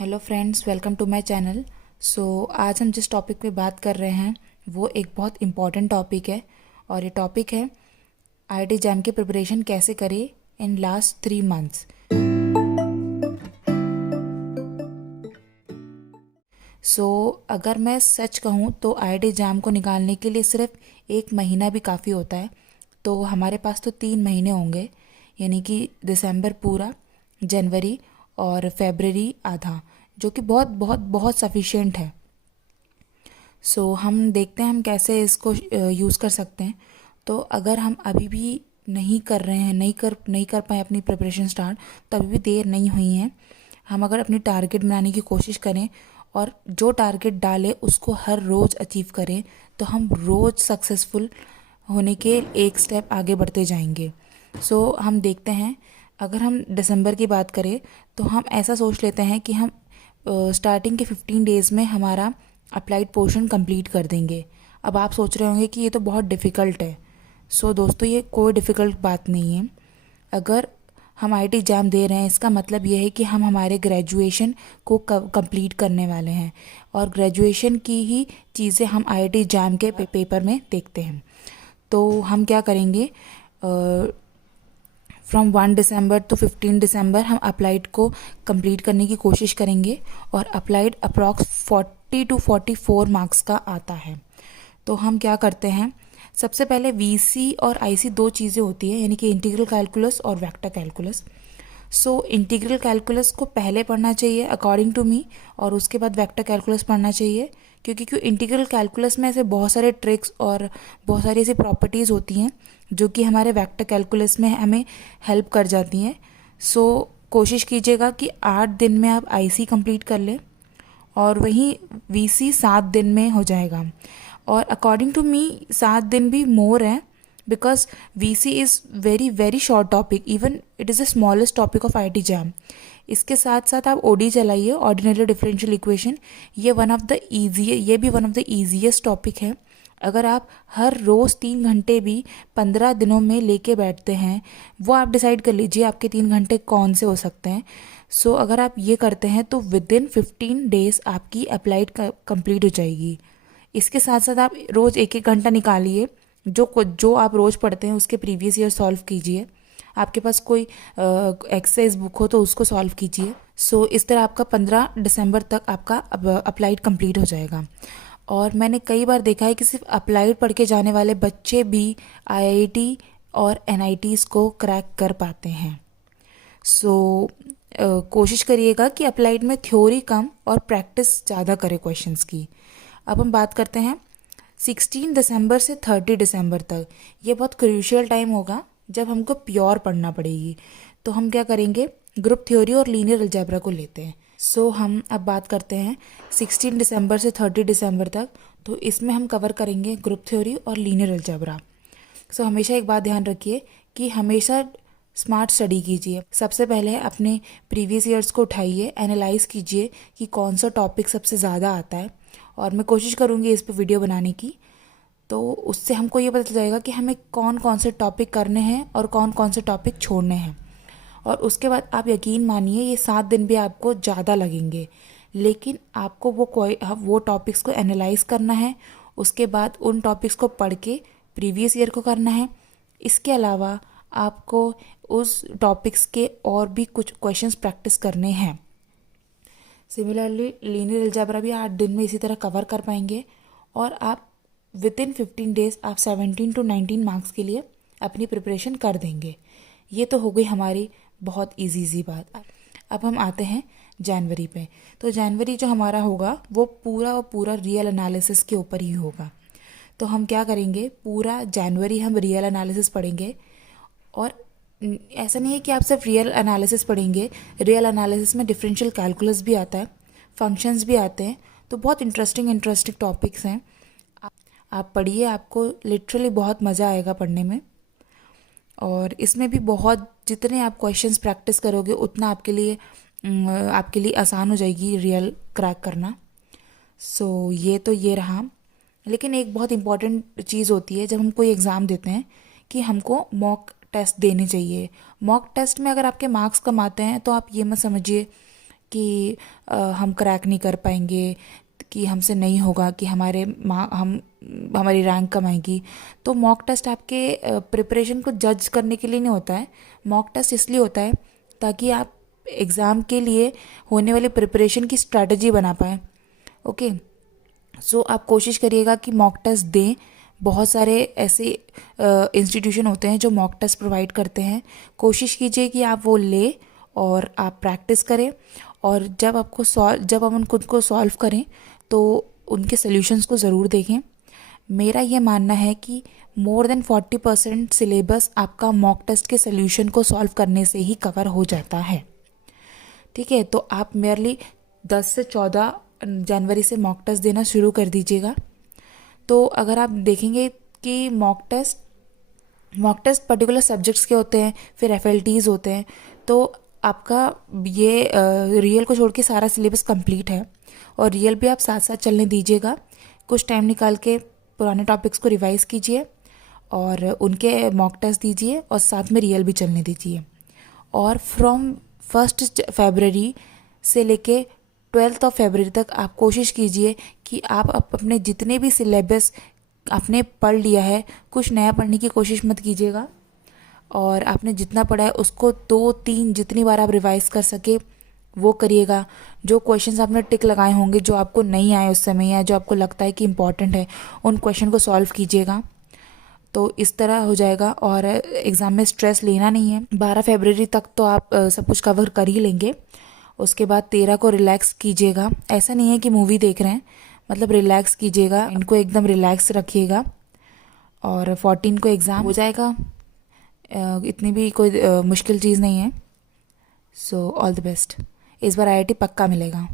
Hello friends, welcome to my channel. आज हम जिस टॉपिक पे बात कर रहे हैं वो एक बहुत इम्पॉर्टेंट टॉपिक है और ये टॉपिक है आईआईटी जैम की प्रिपरेशन कैसे करें इन लास्ट 3 मंथ्स। अगर मैं सच कहूँ तो आईआईटी जैम को निकालने के लिए सिर्फ 1 महीना भी काफ़ी होता है। तो हमारे पास तो 3 महीने होंगे, यानी कि दिसंबर पूरा, जनवरी और फरवरी आधा, जो कि बहुत बहुत बहुत सफिशिएंट है। हम देखते हैं हम कैसे इसको यूज़ कर सकते हैं। तो अगर हम अभी भी नहीं कर रहे हैं, नहीं कर पाए अपनी प्रिपरेशन स्टार्ट, तो अभी भी देर नहीं हुई है। हम अगर अपनी टारगेट बनाने की कोशिश करें और जो टारगेट डालें उसको हर रोज़ अचीव करें, तो हम रोज़ सक्सेसफुल होने के एक स्टेप आगे बढ़ते जाएंगे। हम देखते हैं, अगर हम दिसंबर की बात करें तो हम ऐसा सोच लेते हैं कि हम स्टार्टिंग के 15 डेज़ में हमारा अप्लाइड पोर्शन कंप्लीट कर देंगे। अब आप सोच रहे होंगे कि ये तो बहुत डिफ़िकल्ट है। दोस्तों, ये कोई डिफ़िकल्ट बात नहीं है। अगर हम आईआईटी जैम दे रहे हैं, इसका मतलब ये है कि हम हमारे ग्रेजुएशन को कंप्लीट करने वाले हैं और ग्रेजुएशन की ही चीज़ें हम आईआईटी जैम के पेपर में देखते हैं। तो हम क्या करेंगे, फ्रॉम 1 दिसंबर टू 15 दिसंबर हम अप्लाइड को कंप्लीट करने की कोशिश करेंगे और अप्लाइड अप्रॉक्स 40 to 44 मार्क्स का आता है। तो हम क्या करते हैं, सबसे पहले वीसी और आईसी दो चीज़ें होती हैं, यानी कि इंटीग्रल कैलकुलस और वेक्टर कैलकुलस। इंटीग्रल कैलकुलस को पहले पढ़ना चाहिए अकॉर्डिंग टू मी, और उसके बाद वेक्टर कैलकुलस पढ़ना चाहिए, क्योंकि इंटीग्रल कैलकुलस में ऐसे बहुत सारे ट्रिक्स और बहुत सारी ऐसी प्रॉपर्टीज़ होती हैं जो कि हमारे वेक्टर कैलकुलस में हमें हेल्प कर जाती हैं। कोशिश कीजिएगा कि 8 दिन में आप आईसी कंप्लीट कर लें और वहीं वीसी 7 दिन में हो जाएगा। और अकॉर्डिंग टू मी 7 दिन भी मोर है, because VC is very very short topic, even it is the smallest topic of IIT jam. इसके साथ साथ आप ओडी चलाइए, ऑर्डिनरी डिफरेंशियल इक्वेशन। ये भी one of the easiest topic है। अगर आप हर रोज़ 3 घंटे भी 15 दिनों में लेके बैठते हैं, वो आप डिसाइड कर लीजिए आपके 3 घंटे कौन से हो सकते हैं। अगर आप ये करते हैं तो विद इन 15 डेज़ आपकी अप्लाइड कंप्लीट हो जाएगी। इसके साथ साथ आप रोज़ 1-1 घंटा निकालिए, जो आप रोज़ पढ़ते हैं उसके प्रीवियस ईयर सॉल्व कीजिए। आपके पास कोई एक्सरसाइज बुक हो तो उसको सॉल्व कीजिए। इस तरह आपका 15 दिसंबर तक आपका अप्लाइड कंप्लीट हो जाएगा। और मैंने कई बार देखा है कि सिर्फ अप्लाइड पढ़ के जाने वाले बच्चे भी आईआईटी और एनआईटीज़ को क्रैक कर पाते हैं। कोशिश करिएगा कि अप्लाइड में थ्योरी कम और प्रैक्टिस ज़्यादा करें क्वेश्चंस की। अब हम बात करते हैं 16 दिसंबर से 30 दिसंबर तक। ये बहुत क्रूशियल टाइम होगा जब हमको प्योर पढ़ना पड़ेगी। तो हम क्या करेंगे, ग्रुप थ्योरी और लीनियर अलजेब्रा को लेते हैं। हम अब बात करते हैं 16 दिसंबर से 30 दिसंबर तक। तो इसमें हम कवर करेंगे ग्रुप थ्योरी और लीनियर अलजेब्रा। हमेशा एक बात ध्यान रखिए कि हमेशा स्मार्ट स्टडी कीजिए। सबसे पहले अपने प्रीवियस ईयर्स को उठाइए, एनालाइज कीजिए कि कौन सा टॉपिक सबसे ज़्यादा आता है, और मैं कोशिश करूँगी इस पर वीडियो बनाने की। तो उससे हमको ये पता चल जाएगा कि हमें कौन कौन से टॉपिक करने हैं और कौन कौन से टॉपिक छोड़ने हैं। और उसके बाद आप यकीन मानिए ये 7 दिन भी आपको ज़्यादा लगेंगे, लेकिन आपको वो टॉपिक्स को एनालाइज करना है। उसके बाद उन टॉपिक्स को पढ़ के प्रीवियस ईयर को करना है। इसके अलावा आपको उस टॉपिक्स के और भी कुछ क्वेश्चंस प्रैक्टिस करने हैं। सिमिलरली लीनियर अलजेब्रा भी 8 दिन में इसी तरह कवर कर पाएंगे, और आप विद इन 15 डेज़ आप 17 to 19 मार्क्स के लिए अपनी प्रिपरेशन कर देंगे। ये तो हो गई हमारी बहुत इजी बात। अब हम आते हैं जनवरी पे। तो जनवरी जो हमारा होगा वो पूरा और पूरा रियल एनालिसिस के ऊपर ही होगा। तो हम क्या करेंगे, पूरा जनवरी हम रियल एनालिसिस पढ़ेंगे। और ऐसा नहीं है कि आप सिर्फ रियल एनालिसिस पढ़ेंगे, रियल एनालिसिस में डिफरेंशियल कैलकुलस भी आता है, फंक्शंस भी आते हैं। तो बहुत इंटरेस्टिंग टॉपिक्स हैं। आप पढ़िए, आपको लिटरली बहुत मज़ा आएगा पढ़ने में। और इसमें भी बहुत, जितने आप क्वेश्चंस प्रैक्टिस करोगे उतना आपके लिए आसान हो जाएगी रियल क्रैक करना। ये रहा। लेकिन एक बहुत इम्पॉर्टेंट चीज़ होती है जब हम कोई एग्ज़ाम देते हैं कि हमको मॉक टेस्ट देने चाहिए। मॉक टेस्ट में अगर आपके मार्क्स कम आते हैं तो आप ये मत समझिए कि हम क्रैक नहीं कर पाएंगे, कि हमसे नहीं होगा, कि हमारी रैंक कम आएगी। तो मॉक टेस्ट आपके प्रिपरेशन को जज करने के लिए नहीं होता है। मॉक टेस्ट इसलिए होता है ताकि आप एग्ज़ाम के लिए होने वाले प्रिपरेशन की स्ट्रैटेजी बना पाएँ। ओके, सो आप कोशिश करिएगा कि मॉक टेस्ट दें। बहुत सारे ऐसे इंस्टीट्यूशन होते हैं जो मॉक टेस्ट प्रोवाइड करते हैं। कोशिश कीजिए कि आप वो ले और आप प्रैक्टिस करें, और जब हम उन खुद को सॉल्व करें तो उनके सॉल्यूशंस को ज़रूर देखें। मेरा ये मानना है कि मोर देन 40% सिलेबस आपका मॉक टेस्ट के सॉल्यूशन को सॉल्व करने से ही कवर हो जाता है। ठीक है, तो आप मेयरली 10 से 14 जनवरी से मॉक टेस्ट देना शुरू कर दीजिएगा। तो अगर आप देखेंगे कि मॉक टेस्ट पर्टिकुलर सब्जेक्ट्स के होते हैं, फिर एफएलटीज होते हैं, तो आपका ये रियल को छोड़ के सारा सिलेबस कंप्लीट है। और रियल भी आप साथ साथ चलने दीजिएगा। कुछ टाइम निकाल के पुराने टॉपिक्स को रिवाइज़ कीजिए और उनके मॉक टेस्ट दीजिए, और साथ में रियल भी चलने दीजिए। और फ्रॉम 1 फरवरी से लेके 12 फरवरी तक आप कोशिश कीजिए कि आप अपने जितने भी सिलेबस आपने पढ़ लिया है, कुछ नया पढ़ने की कोशिश मत कीजिएगा। और आपने जितना पढ़ा है उसको 2-3 जितनी बार आप रिवाइज कर सके वो करिएगा। जो क्वेश्चंस आपने टिक लगाए होंगे, जो आपको नहीं आए उस समय या जो आपको लगता है कि इम्पॉर्टेंट है, उन क्वेश्चन को सॉल्व कीजिएगा। तो इस तरह हो जाएगा, और एग्ज़ाम में स्ट्रेस लेना नहीं है। 12 फरवरी तक तो आप सब कुछ कवर कर ही लेंगे। उसके बाद 13 को रिलैक्स कीजिएगा। ऐसा नहीं है कि मूवी देख रहे हैं, मतलब रिलैक्स कीजिएगा, इनको एकदम रिलैक्स रखिएगा। और 14 को एग्ज़ाम हो जाएगा। इतनी भी कोई मुश्किल चीज़ नहीं है। So all the best. इस बार आईआईटी पक्का मिलेगा।